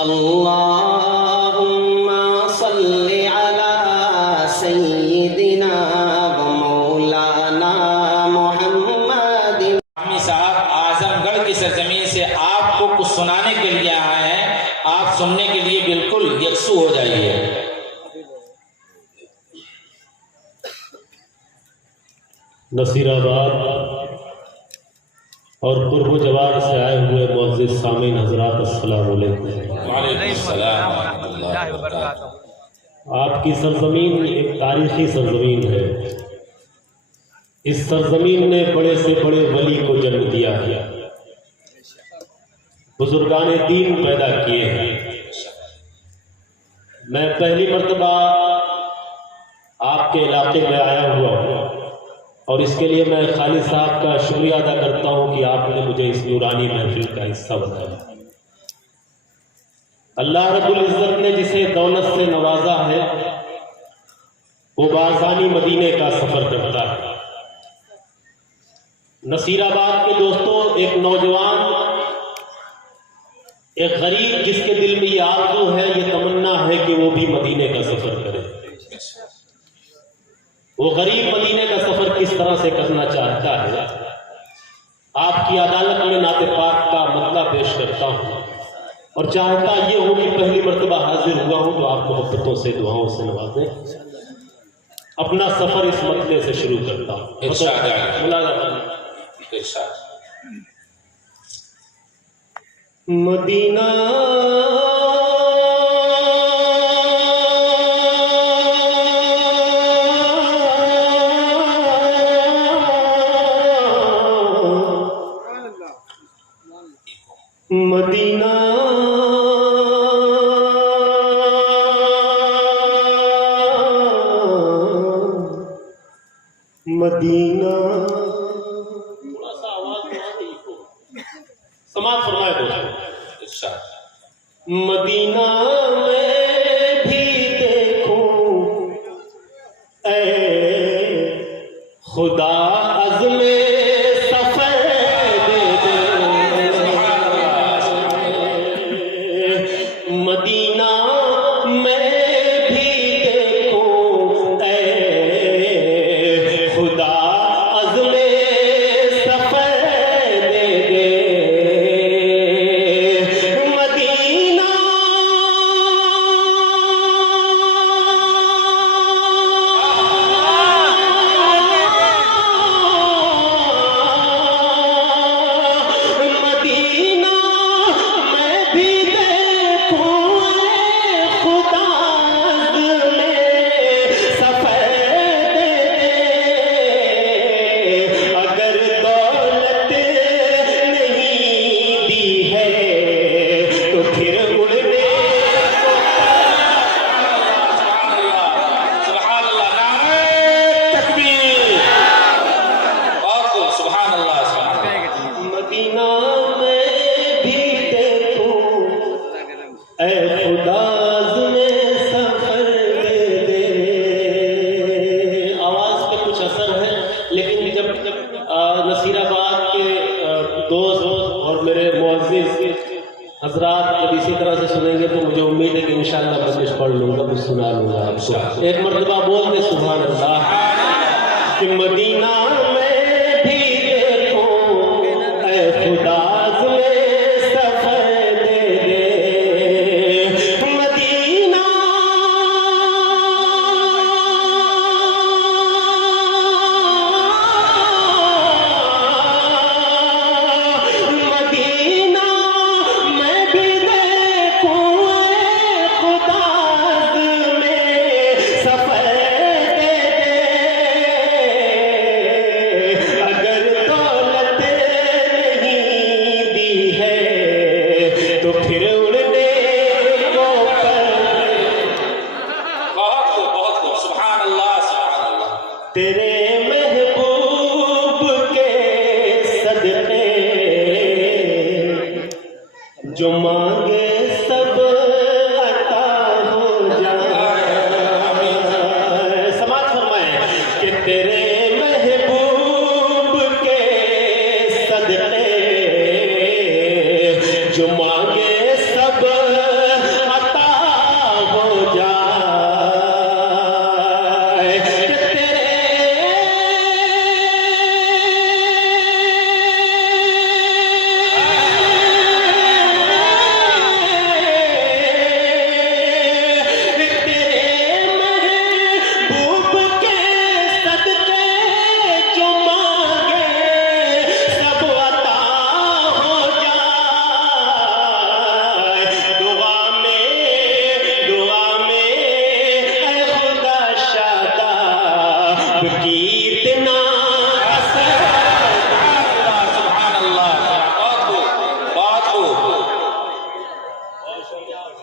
अल्लाहुम्मा सल्लि अला सय्यिदिना व मौलाना मुहम्मद। हामी साहब आजमगढ़ की सरजमीन से आपको कुछ सुनाने के लिए आए हैं। आप सुनने के लिए बिल्कुल यकसू हो जाइए। नसीराबाद और पूर्व जवाब से आए हुए मुअज़्ज़िज़ सामीन हज़रात, अस्सलाम वालेकुम। वालेकुम सलाम व रहमतुल्लाहि व बरकातहू। आपकी सरजमीन एक तारीखी सरजमीन है। इस सरजमीन ने बड़े से बड़े वली को जन्म दिया है, बुजुर्गान दीन पैदा किए हैं। मैं पहली मर्तबा आपके इलाके में आया हुआ हूँ और इसके लिए मैं खालिद साहब का शुक्रिया अदा करता हूँ कि आपने मुझे इस नूरानी महफिल का हिस्सा बनाया। अल्लाह रब्बुल इज़्ज़त ने जिसे दौलत से नवाजा है वो बाज़ानी मदीने का सफर करता है। नसीराबाद के दोस्तों, एक नौजवान, एक गरीब जिसके दिल में ये आरज़ू है, ये तमन्ना है कि वो भी मदीने का सफर करे। वो गरीब मदीने का सफर किस तरह से करना चाहता है, आपकी अदालत में नाते पाक का मतला पेश करता हूं और चाहता ये हो कि पहली मर्तबा हाजिर हुआ हूं तो आप मोहब्बतों से, दुआओं से नवाजें। अपना सफर इस मतले से शुरू करता हूं। मदीना मदीना मदीना, थोड़ा सा आवाज समाज फरमाए दोस्तों। मदीना में भी देखूं ऐ खुदा अज़्मे मदीना में भी देखूं ऐ खुदा अज़्मे सफ़र दे दे। मदीना मदीना मैं भी मदीना में भी देखूं ऐ खुदा में सफर दे दे। आवाज पे कुछ असर है, लेकिन जब नसीराबाद के दोस्त और मेरे मुअज़्ज़िज़ हज़रात जब इसी तरह से सुनेंगे तो मुझे उम्मीद है कि इंशाअल्लाह मैं कुछ पढ़ लूंगा, कुछ सुना लूंगा आपको। एक मर्तबा बोल दे सुभान अल्लाह कि मदीना में भी खुदा में सफर दे दे। मदीना मदीना मैं भी देखूं खुदा में सफर दे दे। अगर दौलत तो फिर उड़ने को बहुत सुभान अल्लाह, सुभान अल्लाह। तेरे महबूब के सदक़े जो मांगे सब अता हो जाए। समाज फरमाए कि तेरे महबूब के सदक़े जो मांगे सब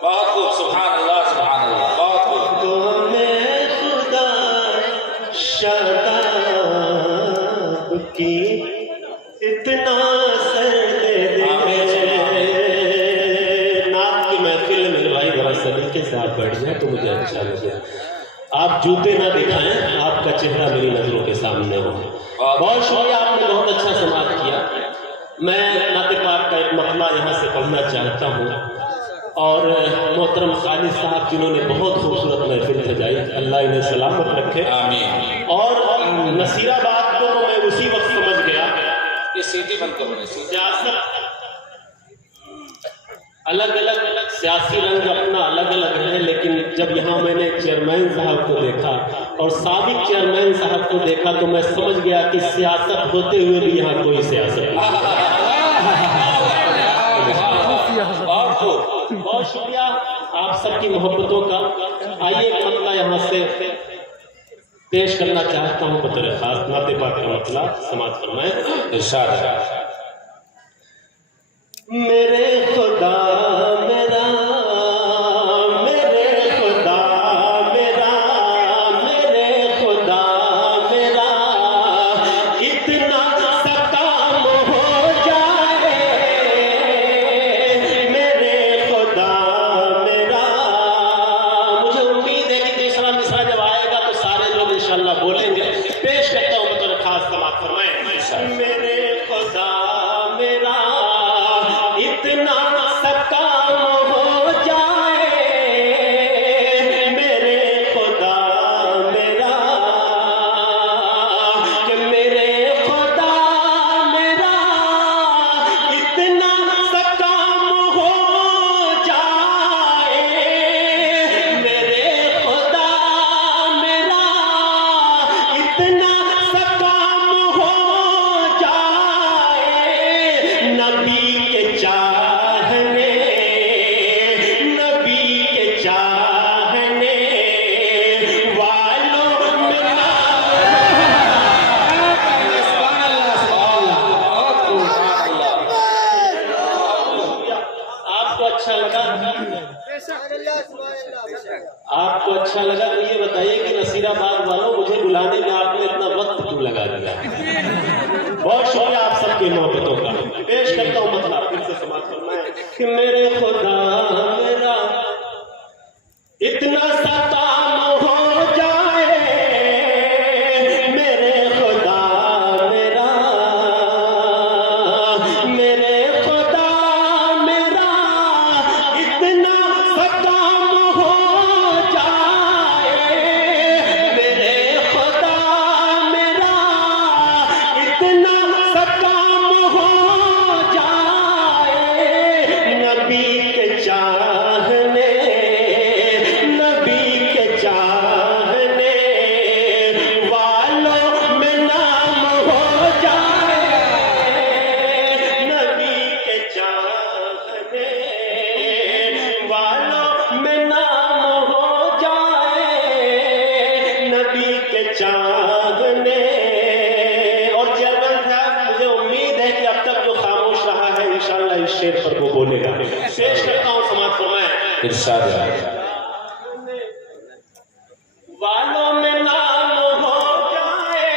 बहुत खूब, सुभान अल्लाह, सुभान अल्लाह, बहुत खूब। तो मैं खुदा शादाब की इतना सर दे दे। नात की महफिल में भाई जरा सलीके से आप बैठ जाए तो मुझे अच्छा लगे। आप जूते ना दिखाएं, आपका चेहरा मेरी नजरों के सामने हो। बहुत शुक्रिया, आपने बहुत अच्छा समाप्त किया। मैं नाते पाक का एक मसला यहाँ से पढ़ना चाहता हूँ और मोहतरम खालिद साहब जिन्होंने बहुत खूबसूरत महफिल सजाई, अल्लाह इन्हें सलामत रखे, आमीन। और नसीराबाद को तो मैं उसी वक्त समझ गया। ये सीटी बंद करो, सियासत अलग अलग सियासी रंग अपना अलग अलग है, लेकिन जब यहाँ मैंने चेयरमैन साहब को देखा और साबिक चेयरमैन साहब को देखा तो मैं समझ गया कि सियासत होते हुए भी यहाँ कोई सियासत नहीं। बहुत शुक्रिया आप सबकी मोहब्बतों का। आइए एक मतला यहाँ से पेश करना चाहता हूँ बतौर खास, नाते पाक का मतला समाप्त फरमाएं। इरशाद है। मेरे खुदा मेरा, मेरे खुदा मेरा, मेरे खुदा मेरा, इतना सा काम हो जाए। मेरे खुदा मेरा, मुझे उम्मीद है कि तीसरा मिसरा जब आएगा तो सारे लोग इंशाल्लाह बोलेंगे। पेश करता हूँ बतौर खास, समाप्त फरमाएं। मेरे खुदा मेरा, इतना सा काम हो जाए। मेरे खुदा मेरा, कि मेरे खुदा मेरा, इतना सा काम हो जाए। मेरे खुदा मेरा, इतना सा काम हो जाए। नबी के चाहने, नबी के चाहने वालों में आपको अच्छा लगा? आपको अच्छा लगा तो ये बताइए कि नसीराबाद वालों मुझे बुलाने में आपने इतना वक्त क्यों लगा दिया? बहुत शुक्रिया आप सबकी मोहब्बतों का। पेश करता हूँ मतलब फिर से समाप्त फरमाएं कि मेरे खुदा मेरा, इतना सा काम हो जाए। मेरे खुदा मेरा, मेरे खुदा मेरा, इतना सा काम हो जाए। मेरे खुदा मेरा, इतना सा काम हो जाए। नबी के चाहने, नबी के चाहने वालों में नाम हो जाए। नबी के चाहने वालों में नाम हो जाए। नबी के चाहने। और चेयरमैन साहब, मुझे उम्मीद है कि अब तक जो खामोश रहा है इंशाअल्लाह इस शेर पर वो बोलेगा। पेश करता हूँ, समाप्त फरमाएं। इरशाद है। वालों में नाम हो जाए।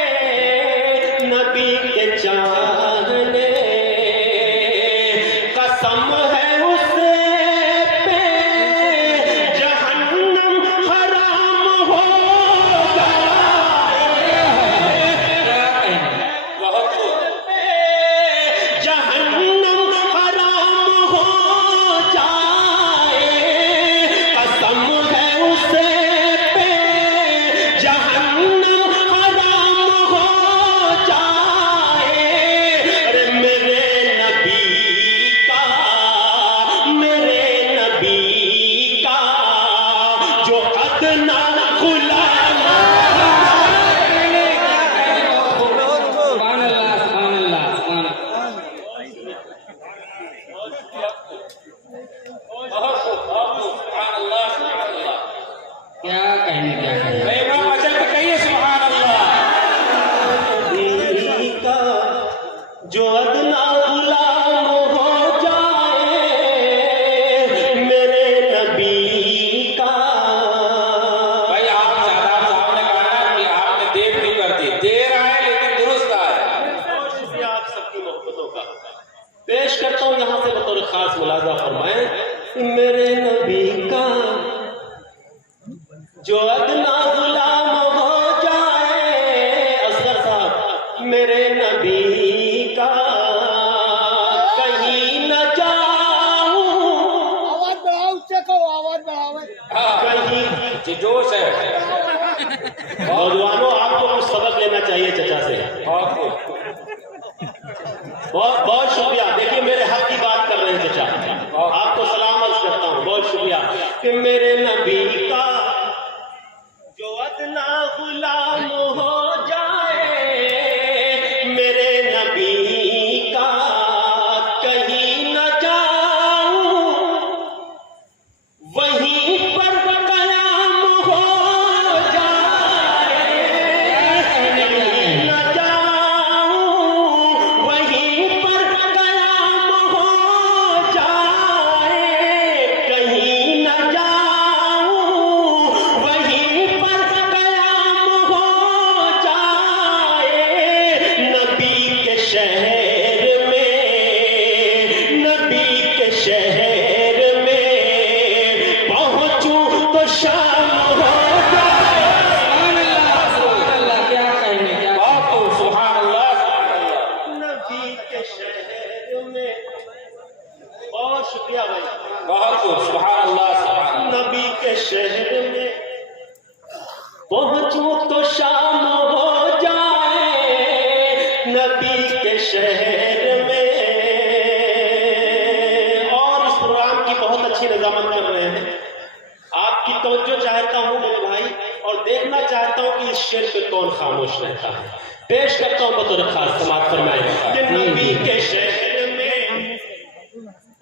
नबी के चाहने, कसम है उससे पे जहन्नम हराम होगा। बहुत खूब। जहन्नम हराम हो जाए। नबी का जो अदना गुलाम हो जाए, असगर साहब, मेरे नबी का कहीं न जाऊं, आवाज बढ़ाओ, उससे कहो आवाज बढ़ाओ। कहीं। जी जोश है। नौजवानों, आपको कुछ सबक लेना चाहिए चचा से। बहुत बहुत शुक्रिया। देखिए मेरे हक की बात कर रहे हैं चचा, आपको सलाम अर्ज करता हूँ, बहुत शुक्रिया कि मेरे नबी का जो अदना गुलाम हो जाए, मेरे नबी का कहीं न जाऊं, वहीं पर कयाम हो जाए, कहीं न जाऊं, वहीं पर कयाम हो जाए, कहीं न जाऊं, वहीं पर कयाम हो जाए, नबी के शहर में, नबी के शहर में पहुंचूं तो शाम हो जाए। क्या कहेंगे, क्या सुभान अल्लाह, सुभान अल्लाह। नबी के शहर में, बहुत शुक्रिया भाई, बहुत खूब, सुभान अल्लाह, सुभान अल्लाह। नबी के शहर में पहुंचूं तो शाम हो जाए, नबी के शहर में। और इस प्रोग्राम की बहुत अच्छी निजामत कर रहे हैं। आपकी तवज्जो चाहता हूं मेरे भाई, और देखना चाहता हूं कि इस शेर पे कौन खामोश रहता है। पेश करता हूं बतौर खास, समात फरमाए कि नबी के शहर में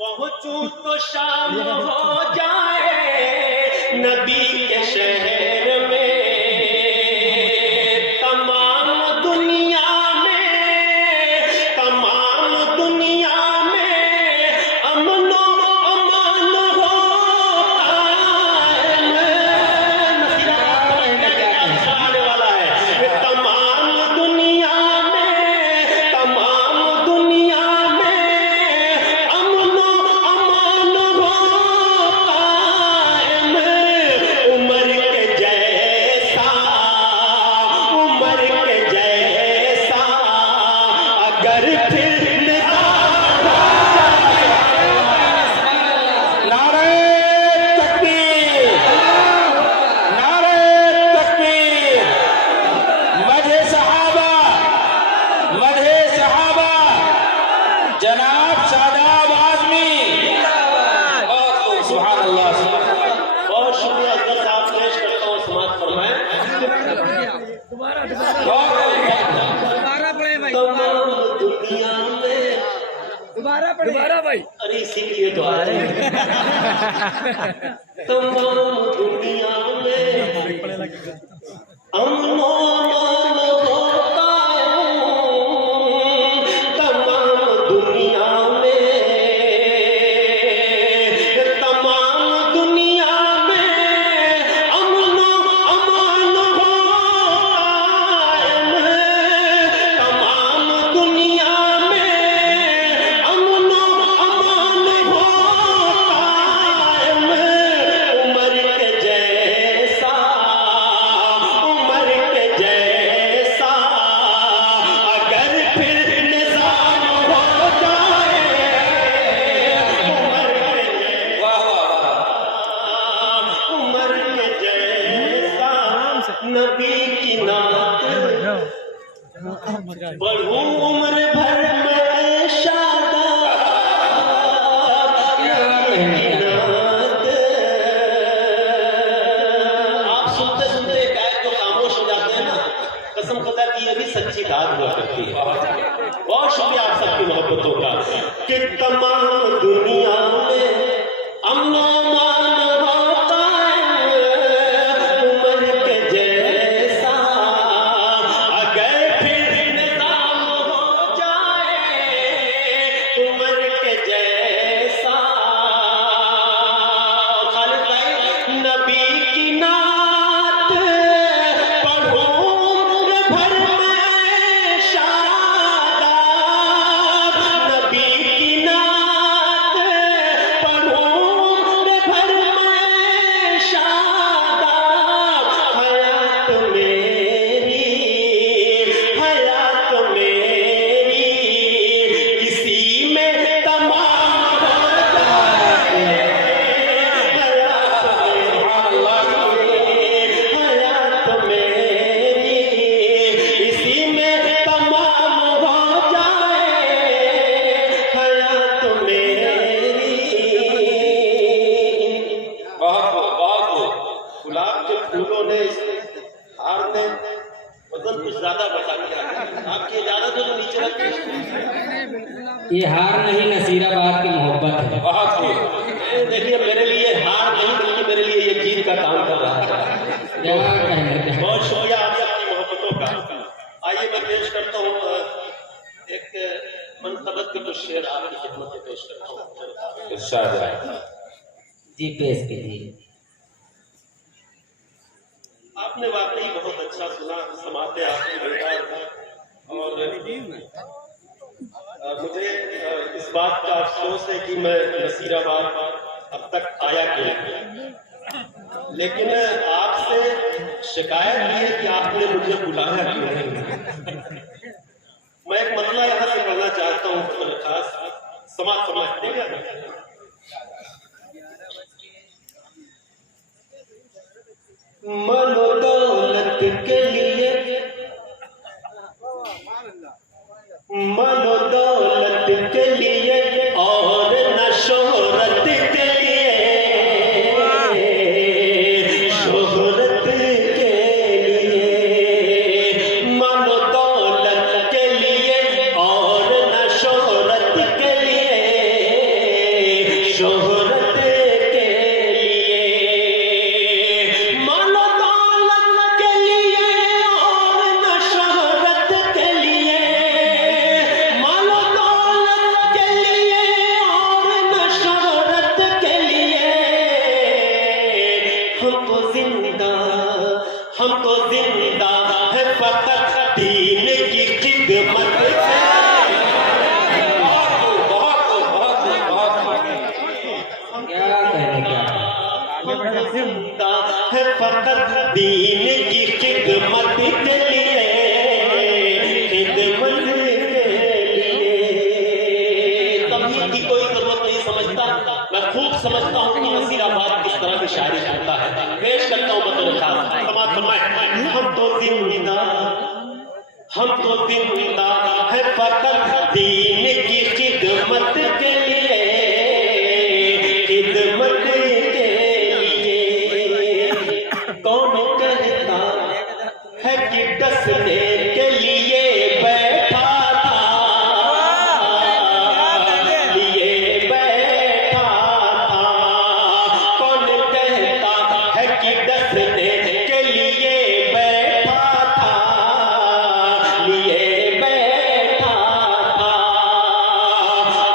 पहुंचूं तो शाम हो जाए, नबी के शहर में तमाम दुनिया में, तमाम दुनिया में अमनो अमान हो कायम। आने वाला है। तमाम दुनिया में, तमाम दुनिया में अमनो अमान हो कायम। उमर के जैसा, उमर के जैसा अगर फिर निजाम नारे तकबीर, नारे तकबीर, मधे सहाबा, मधे सहाबा, जनाब शादाब आजमी। बहुत खूब, सुभान अल्लाह, सुभान अल्लाह। बहुत शुक्रिया असगर साहब, पेश करता हूँ, समाप्त फरमाएं। दोबारा पढ़े भाई, तमाम दुनिया में, दोबारा पढ़े, दोबारा भाई। अरे इसीलिए तो आ रहे हैं। तमाम दुनिया में अमनो अमान होता है, तमाम दुनिया में, तमाम दुनिया में अमनो अमान होता है, तमाम दुनिया में अमनो अमान होता है। उमर के जैसा, उमर के जैसा अगर फिर निजाम हो जाए, उमर के वाह वाह वाह। उमर के जैसा नबी की नात बढ़ूं उम्र भर में शादाब, नबी की नात। आप सुनते सुनते गायक तो खामोश हो जाते हैं ना, कसम खुदा की ये भी सच्ची बात हुआ करती है। बहुत शुक्रिया आप सबकी मोहब्बतों का कि तमाम दुनिया में अमनो अमान होता है, उमर के जैसा अगर फिर निजाम हो जाए, उमर के जैसा। खालिद भाई, नबी की नात पढ़ो उम्र भर में शादाब, नबी की नात पढ़ो उम्र भर में इन्होंने हार ने वजन कुछ ज्यादा बढ़ा दिया। आपकी इजाजत हो तो नीचे रखिए। ये हार नहीं नसीराबाद की मोहब्बत है। बहुत खूब। देखिए मेरे लिए हार नहीं बल्कि मेरे लिए ये जीत का काम कर रहा है। क्या कहने बहुत शुक्रिया आप सबकी मोहब्बतों का। आइए मैं पेश करता हूँ एक मनसबत के कुछ शेर आपकी खिदमत में पेश करता हूँ। इरशाद है। जी पेश कीजिए। आपने वाकई बहुत अच्छा सुना, समाते आपने बेकार था। और मुझे इस बात का अफसोस है कि मैं नसीराबाद अब तक आया क्यों, लेकिन आपसे शिकायत ये है कि आपने मुझे बुलाया क्यों नहीं। मैं एक मसला यहाँ से करना चाहता हूँ खास समाज समझते हैं। मनोदौलत के लिए, मनोदौलत के लिए और न शोहरत के लिए, शोहरत के लिए, मनोदौलत के लिए और न शोहरत के लिए, शोहरत के लिए, मनोदौलत के लिए और न शोहरत के लिए, मनोदौलत के लिए और न शोहरत के लिए, हमको जिंदा है फकत दीन की खिदमत से। क्या कहने क्या हमको जिंदा है फकत दीन की खिदमत के लिए, खिदमत के लिए। तबलीग की कोई जरूरत नहीं समझता, मैं खूब समझता हूँ कि नसीराबाद किस तरह की शायरी करता है। पेश करता हूँ बतौर खास समाज फरमाएं। हम तो जिंदा है फकत दीन की खिदमत के लिए, खिदमत के लिए। कौन कहता है कि डसने के लिए बैठा था, लिए बैठा था। कौन कहता है कि डसने के लिए बैठा था, लिए बैठा था।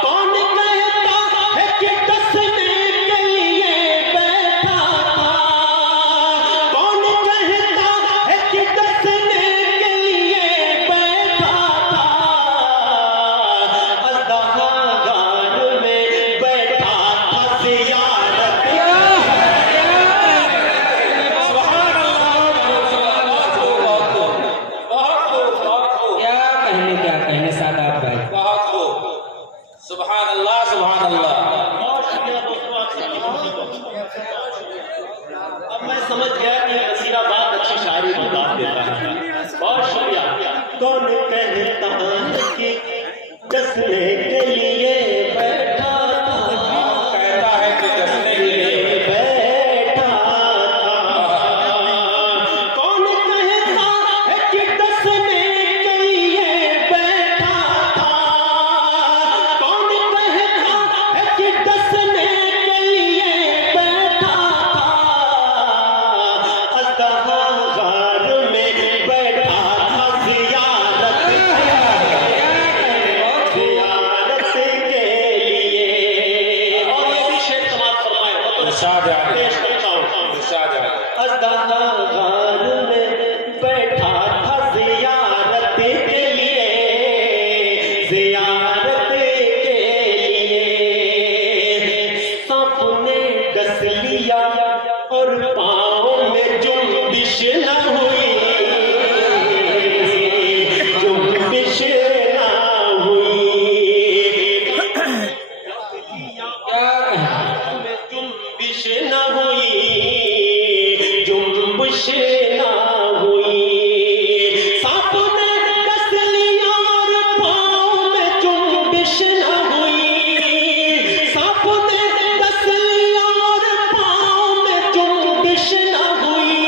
कौन कहता है कि डसने के लिए बैठा था, कौन कहता है कि डसने के लिए बैठा था। अज़दहा गार में बैठा था ज़ियारत, क्या कहने सादाब भाई। बहुत खूब। सुभान अल्लाह, सुभान अल्लाह। बहुत शुक्रिया दोस्तों आप सबकी मोहब्बत का। अब मैं समझ गया कि नसीराबाद अच्छी शायरी बता देता है। बहुत शुक्रिया। कौन कहता है कि डसने के लिए बैठा था, कहता है कि डसने के लिए बैठा था। कौन कहता है कि डसने के लिए बैठा था, कौन कहता है कि डसने के लिए बैठा था। अज़दहा गार में बैठा था ज़ियारत, ज़ियारत के लिए। और ये भी शेर समाप्त फरमाए तो इरशाद है। पेश करता हूँ। इरशाद है। अज़दहा गार में बैठा था ज़ियारत के लिए, ज़ियारत के लिए। सांप ने डस लिया और पाँव में जुम्बिश न हुई, जुम्बिश न हुई। क्या कहने में जुम्बिश न हुई, जुम्बिश न हुई। सांप ने डस लिया और पाँव में जुम्बिश न हुई, सांप ने डस लिया और पाँव में जुम्बिश न हुई।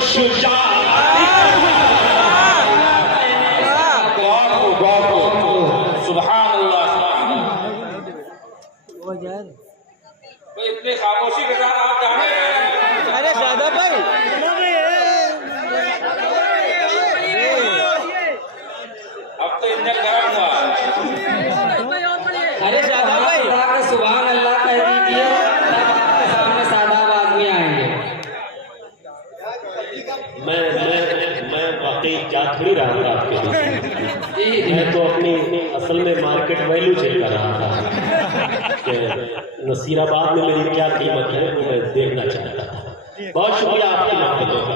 शुजा सुभान अल्लाह। तो इतनी खामोशी के साथ आप जाने अरे शादाब भाई अब तो इंजन गर्म हुआ। अरे शादाब भाई सुभान अल्लाह कह दीजिए, तब आपके सामने शादाब आदमी आएंगे। मैं वाकई जा थोड़ी रहा था आपके लिए। मैं तो अपनी असल में मार्केट वैल्यू चेक कर रहा था कि नसीराबाद में मेरी क्या कीमत है, वो मैं देखना चाहता था। बहुत शुक्रिया आपकी मोहब्बतों का।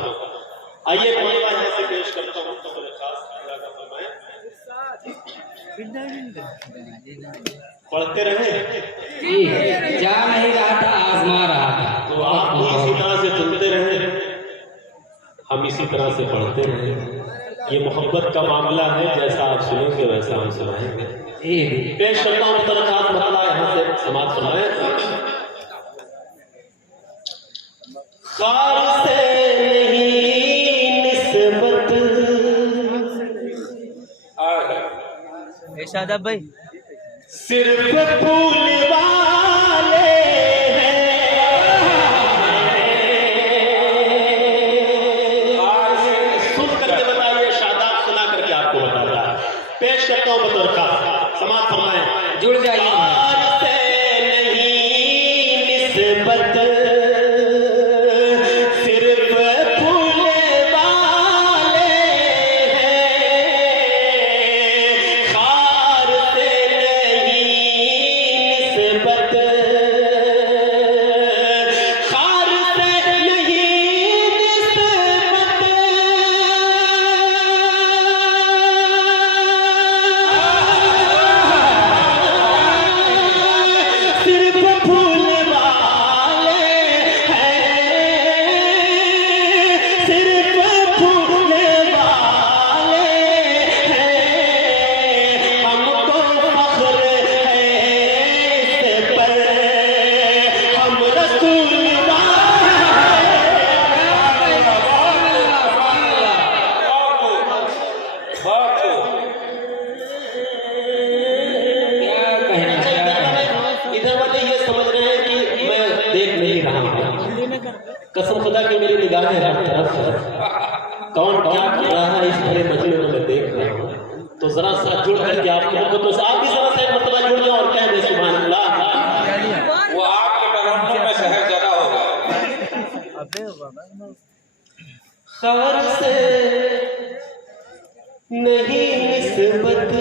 आइए मौलवा यहाँ से पेश करता हूँ तो बड़े खास अल्लाह का फरमाए। पढ़ते रहे जी, जा नहीं रहा था, आजमा रहा था। तो आप भी इसी तरह से सुनते रहे, हम इसी तरह से पढ़ते रहे। ये मोहब्बत का मामला है, जैसा आप सुनेंगे वैसा हम सुनाएंगे। पेश करता हूँ तरखात मसला यहाँ से समाप्त फरमाए। खार से नहीं निस्बत शादाब भाई सिर्फ फूल वाले सुन करके बताइए, शादाब सुना करके आपको बताता है। पेश करता हूँ बतौर का समाप्त फरमाए। जुड़ जाइए। खार से नहीं निस्बत सिर्फ फूल वाले हैं। खार से नहीं निस्बत, खार से नहीं निस्बत, सिर्फ फूल वाले हैं, सिर्फ फूल वाले हैं। हमको फख्र है इस पर, हम रसूल क्या कहना चाहिए? इधर वाले ये समझ रहे हैं कि मैं देख नहीं रहा हूँ। कसम खुदा की मेरी निगाहें हर तरफ है। कौन क्या कर रहा है इस भरे मजमे में मैं देख रहा हूँ। तो जरा सा जुड़ करके आपको तो आप भी जरा सा एक मरतबा जुड़ जाओ और कह दे सुभान अल्लाह। वो आपके तरन्नुम में शहर जगह होगा। खबर से नहीं निस्बत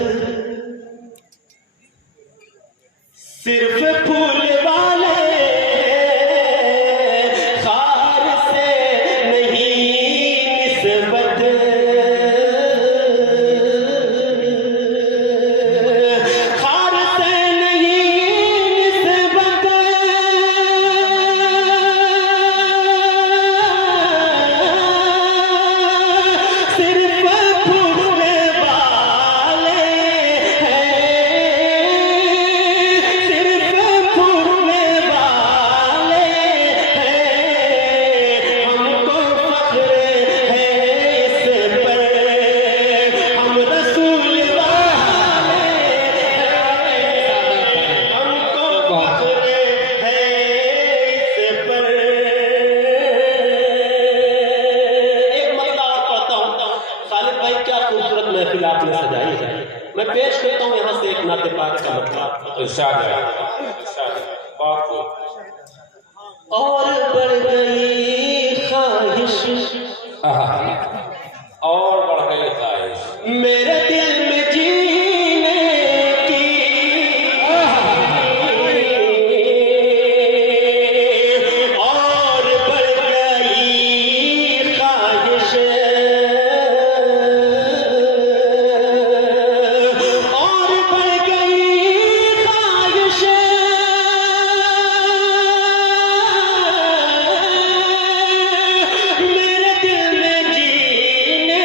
सिर्फ फूल वाले, खार से नहीं निस्बत, खार से नहीं निस्बत, सिर्फ फूल वाले हैं, सिर्फ फूल वाले हैं। हमको फख्र है इस पर, हम रसूल वाले हैं। हमको फख्र है इस पर। एक मसला और पढ़ता हूँ। खालिद भाई क्या खूबसूरत महफिल आपने सजाई है। मैं पेश करता हूँ यहाँ से एक नाते पाक का मतलब। इरशाद है, इरशाद है। बहुत खूब। और बढ़ गई ख्वाहिश और बढ़ गई ख्वाहिश मेरे दिल में जीने की, और बढ़ गई ख्वाहिश, और बढ़ गई ख्वाहिश, मेरे दिल में जीने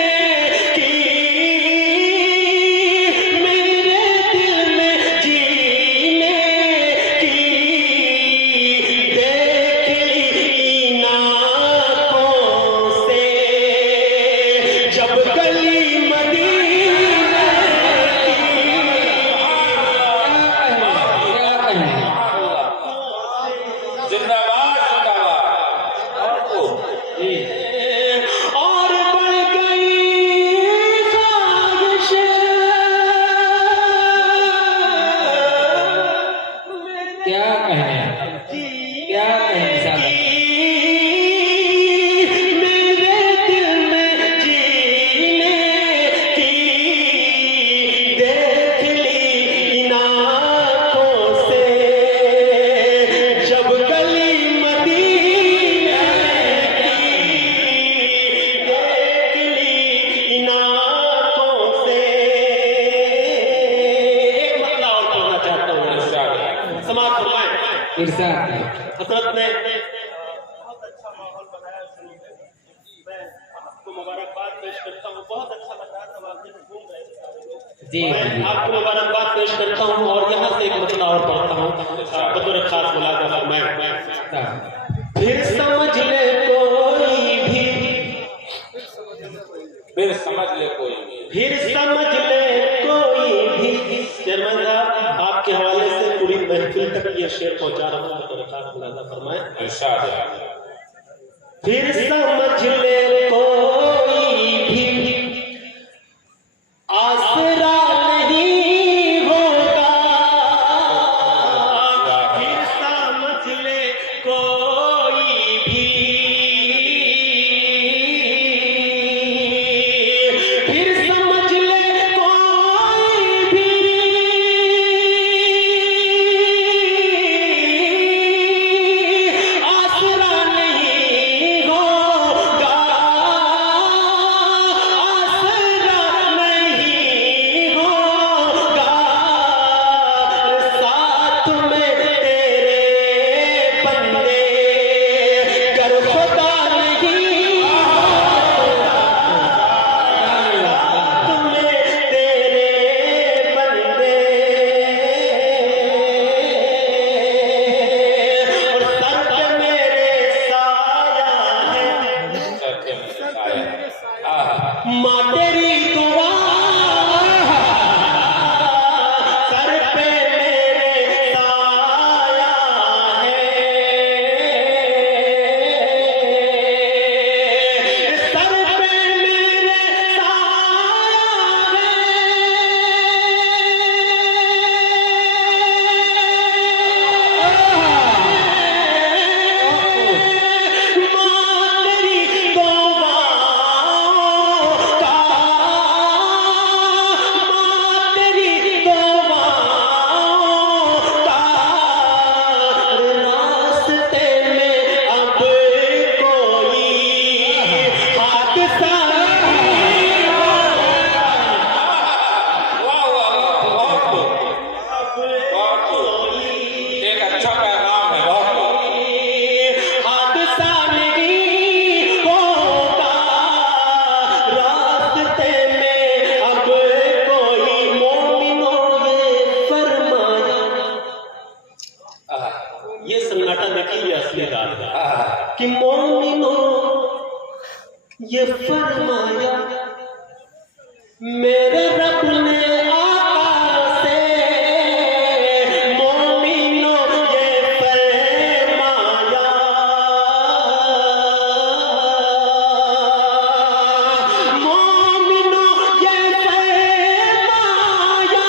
इरशाद हजरत ने बहुत अच्छा माहौल बनाया शुरू में। मैं आपको मुबारकबाद पेश करता हूँ, बहुत अच्छा लगा तब आप जब घूम रहे थे। जी मैं आपको मुबारकबाद पेश करता हूँ और यहाँ से एक मसला और पढ़ता हूँ बतौर खास मुलाजा फरमाए। फिर समझ ले कोई भी, फिर समझ ले कोई भी, फिर समझ ले कोई भी। चेयरमैन साहब आपके हवाले से पूरी महफिल तक ये शेर पहुंचा रहा हूँ, बतौर खास मुलाजा फरमाए। इरशाद है। फिर समझ ले कोई भी आसरा नहीं होगा, फिर समझ ले कोई भी, फिर समझ ले कोई भी आसरा नहीं होगा, आसरा नहीं होगा। साथ में तेरे बंदे कर खुदा नहीं, साथ में तेरे बंदे और सर पे मेरे साया है, सर पे मेरे साया। आहा, माँ तेरी दुआ सर पे मेरे साया है, सर पे मेरे रास्ते में अब कोई हादसा नहीं वाह वाह वाह, बहुत खूब, बहुत खूब। एक अच्छा पैगाम है, बहुत खूब। हादसा नहीं होगा रास्ते में अब कोई, मोमिनों ये फरमाया। आहा, ये सन्नाटा देखिए, ये असली राज है आहा, कि मोमिनों ये फरमाया मेरे रब ने आका से, मोमिनों ये फरमाया, मोमिनों ये फरमाया,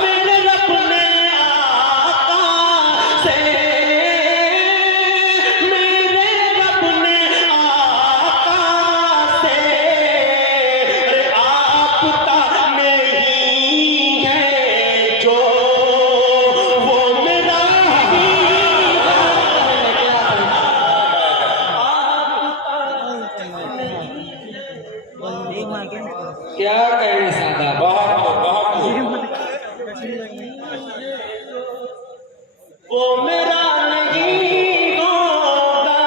मेरे रब ने आका से, मेरे रब ने आका से, अरे आपका नहीं है जो वो मेरा ही क्या कहना सादा बहुत खूब, बहुत खूब। वो मेरा नहीं होगा,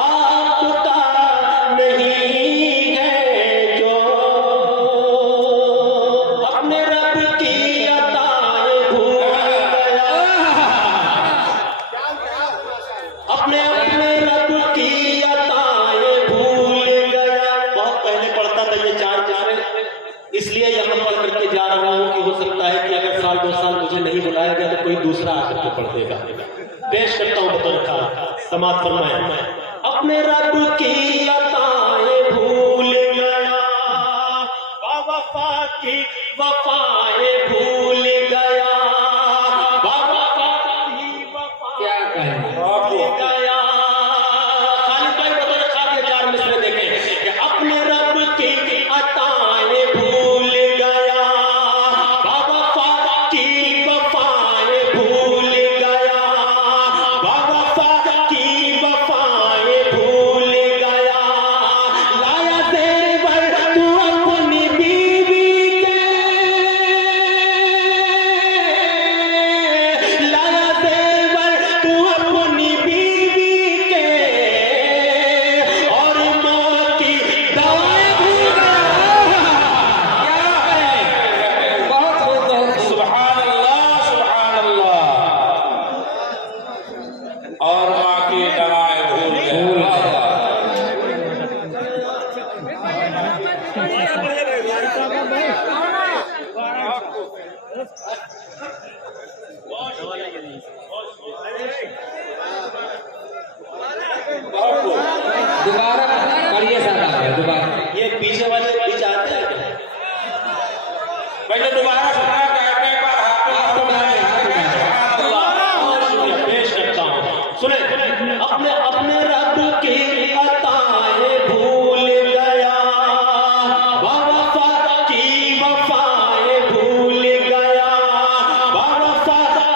आपका नहीं है जो अपने रब की अताएं भूल गया, अपने रब की अताएं भूल गया। बहुत पहले पढ़ता था ये चार किस्में, इसलिए यहाँ पढ़ करके जा रहा हूँ कि हो सकता है कि अगर साल 2 साल मुझे नहीं बुलाया गया तो कोई दूसरा आकर के पढ़ देगा। पेश करता हूँ बतौर खास, समात फरमाए। अपने रब की अताएं भूल गया, बावफा की वफाएं भूल गया, बावफा की वफाएं क्या कहना भूल गया। खालिद भाई बतौर खास ये चार मिसरे देखें कि अपने रब की अताएं भूल गया, बावफा की वफाएं भूल गया, बावफा की वफाएं भूल गया। लाया जेवर तू अपने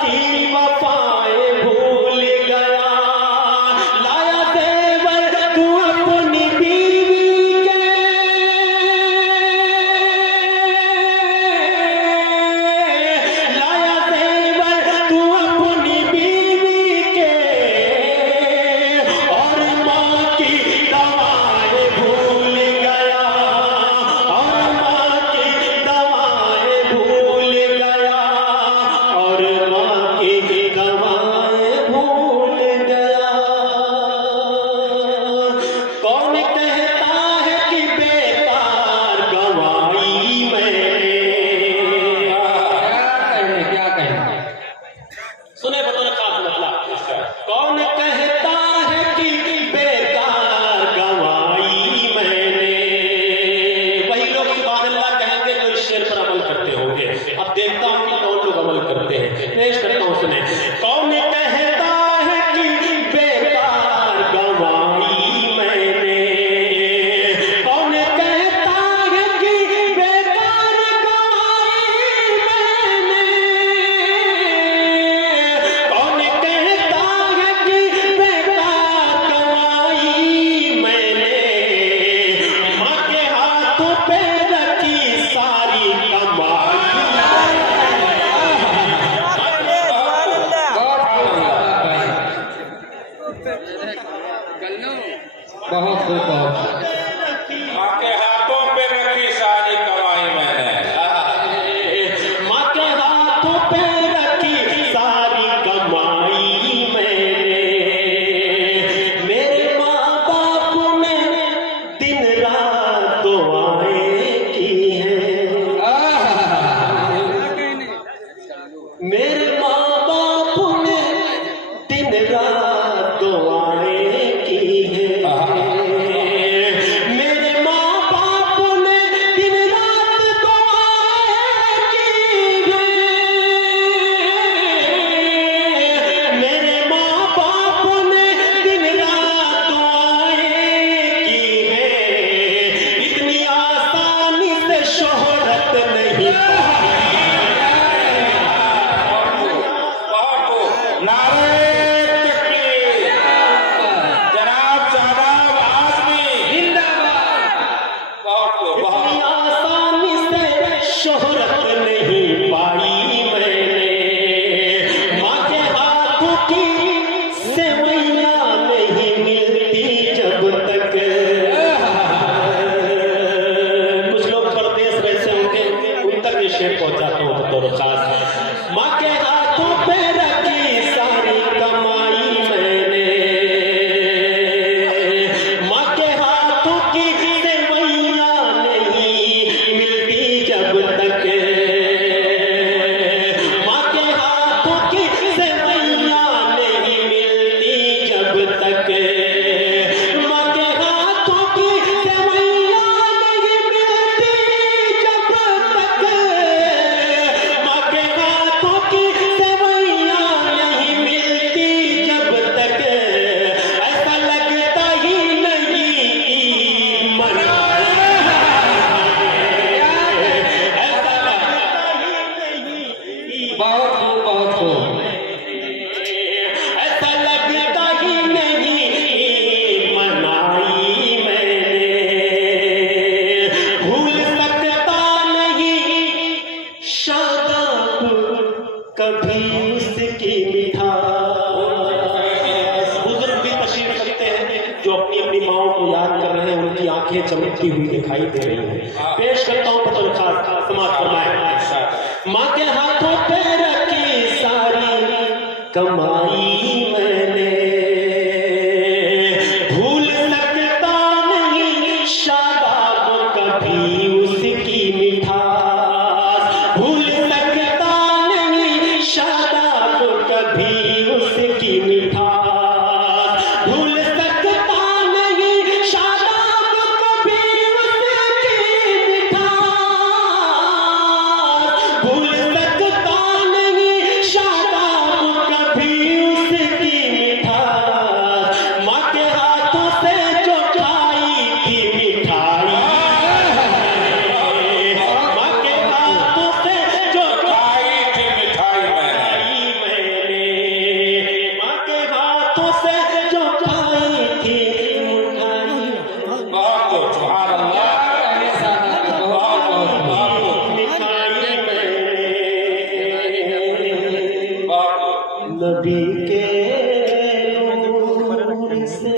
की वफाएं भूल गया, लाया तेवर तू अपनी बीवी के, लाया तेवर तू अपनी बीवी के, और माँ की दवाएं भूल गया, और माँ की दवाएं भूल गया, और माँ की दवाएं भूल गया। कौन कहता है कि बेकार गवाई मैंने, क्या कहें सुने बतौर खास मतलब, कौन कहता है कि बेकार गवाई मैंने, वही लोग सुभान अल्लाह कहेंगे जो इस शेर पर अमल करते होंगे। अब देखता हूं कि कौन लोग अमल करते हैं, पेश करता हूं, सुने। कौन कहता है कि बेकार गवाई मैंने, कौन कहता है कि बेकार गवाई मैंने, कौन कहता है कि बेकार गवाई मैंने, माँ के हाथों पे रखी सारी कमाई। बहुत खूब, बहुत माँ के हाथों पे रखी सारी कमाई मैंने। माँ के हाथों पे रखी सारी कमाई मैंने, मेरे माँ बाप ने दिन रात दुआएं की हैं, मेरे माँ बाप ने दिन रात दुआएं की हैं, मेरे माँ बाप ने दिन रात दुआएं की हैं, मेरे माँ बाप ने दिन रात दुआएं की हैं, इतनी आसानी से शोहरत नहीं पाई। नारे तकबीर, जनाब शादाब आजमी जिंदाबाद। बहुत इतनी आसानी से शोहरत नहीं पाई मैंने, माँ के हाथों की सेवैयां नहीं मिलती जब तक। कुछ लोग परदेश वैसे होंगे, उन तक ये शेर पहुंचाता हूँ बतौर खास। माँ के हाथों पे रखी सारी कमाई मैंने, माँ के हाथों की सेवैयां नहीं मिलती जब तक, माँ के हाथों की सेवैयां नहीं मिलती जब तक, माँ के हाथों की सेवैयां नहीं मिलती जब तक, माँ के हाथों की सेवैयां नहीं मिलती जब तक, ऐसा लगता ही नहीं मनाया, ऐसा लगता ही नहीं बहुत खूब, बहुत खूब। ऐसा लगता ही नहीं मनाई मैंने, भूल सकता नहीं शादाब कभी उसकी मिठास। बुजुर्ग भी तशरीफ रखते हैं जो अपनी अपनी माओं को याद कर रहे हैं, उनकी आंखें चमकती हुई दिखाई दे रही हैं। पेश करता हूँ बतौर खास, समाज फरमाए। माँ के हाथों पे रखी सारी कमाई मैंने, भूल सकता नहीं शादाब कभी उसकी मिठास, भूल सकता नहीं शादाब कभी उसकी मिठास, भूल सकता नहीं शादाब कभी उसकी मिठास, भूल सकता नहीं शादाब कभी उसकी मिठास, माँ के हाथों से जो खाई थी मिठाई, माँ के हाथों से जो खाई थी मिठाई मैंने। खाई मैंने, नबी के नूर से।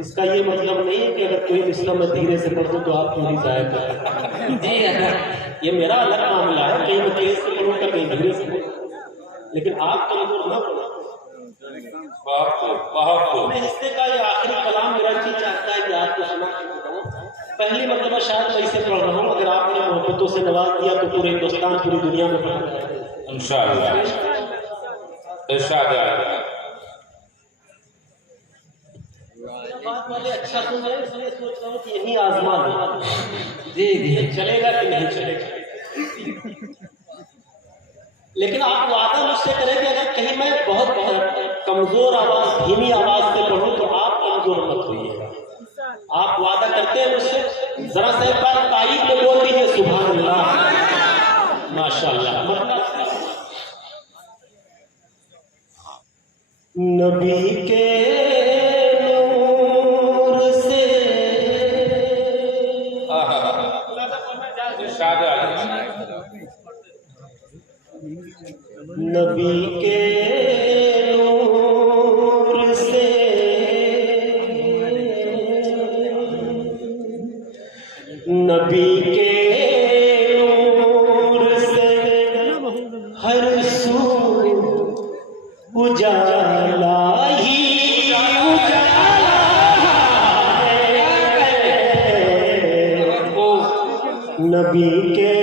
इसका ये मतलब नहीं है कि अगर कोई मिसला मैं धीरे से पढ़ूं तो आप पूरी जाया करें। ये मेरा अलग मामला है, कहीं मैं तेज से पढ़ूंगा कहीं धीरे से पढ़ूं, लेकिन आप तो नजर न पढ़ो। मैं हिस्से का ये आखिरी कलाम मेरा जी चाहता है कि आपको सुना बताऊं। पहली मतलब शायद मैं इसे पढ़ रहा हूँ, अगर आपने मोहब्बतों से नवाज दिया तो पूरे हिंदुस्तान पूरी दुनिया में पढ़ रहा है इंशाअल्लाह। बात वाले अच्छा सुन रहे हैं, इसलिए सोच रहा हूँ कि यही आजमा लो। जी चलेगा कि नहीं चलेगा, लेकिन आप वादा मुझसे करें कि अगर कहीं मैं बहुत कमजोर आवाज धीमी आवाज से पढ़ूं तो आप कमजोर मत होइएगा। आप वादा करते हैं मुझसे, जरा से एक बार तारीफ में बोल दीजिए सुभान अल्लाह माशाअल्लाह। नबी के नबी के नूर से नबी के नूर से हर सू उजाला ही उजाला है। नबी के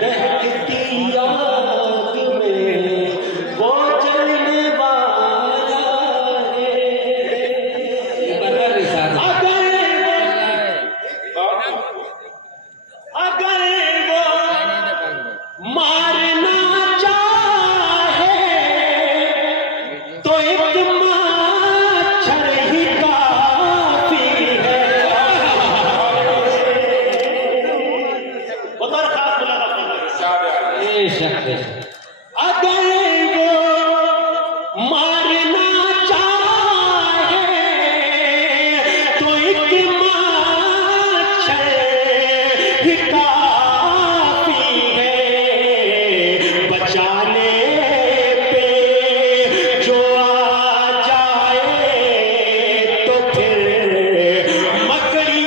दहकती आग में वो जलने वाला है। बदल रिसाल अगर वो मारना चाहे तो एक मच्छर ही काफी है। बतौर खास मुलाकात अगर वो मारना चाहे तो एक मच्छर ही काफी है। बचाने पे जो आ जाए तो फिर मकड़ी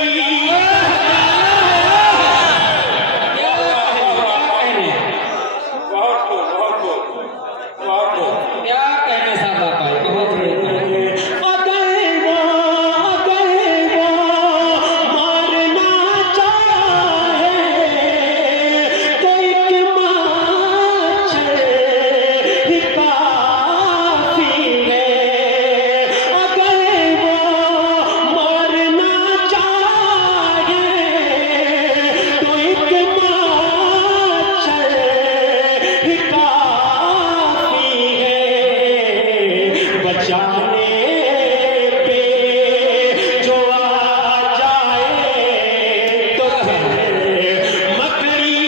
क्या कहने सादा भाई, बहुत अगर वो मारना चाहे तो एक मच्छर ही काफी है। अगर वो मारना चाहे तो एक मच्छर ही काफी है। बचाने पे जो आ जाए तो फिर मकड़ी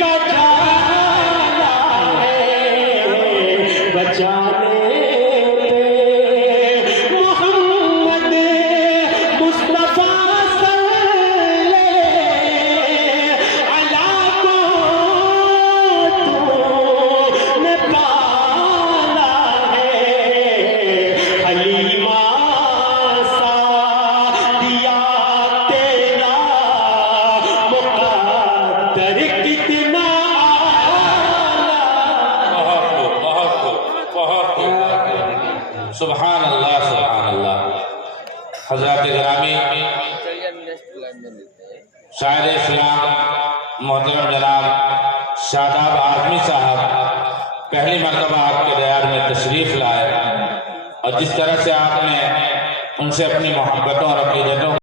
का जाला है। बचाने पे मोहम्मद मुस्तफा सल्ले अला को तूने पाला है। हलीमा सादिया तेरा मुक़द्दर कितना आला। सुभान अल्लाह सुभान अल्लाह। हजरत ग्रामी शायर इस्लाम मोहतरम जनाब शादाब आजमी साहब पहली मरतबा आपके दयार में तशरीफ लाए और जिस तरह से आपने उनसे अपनी मोहब्बतों और अकीदतों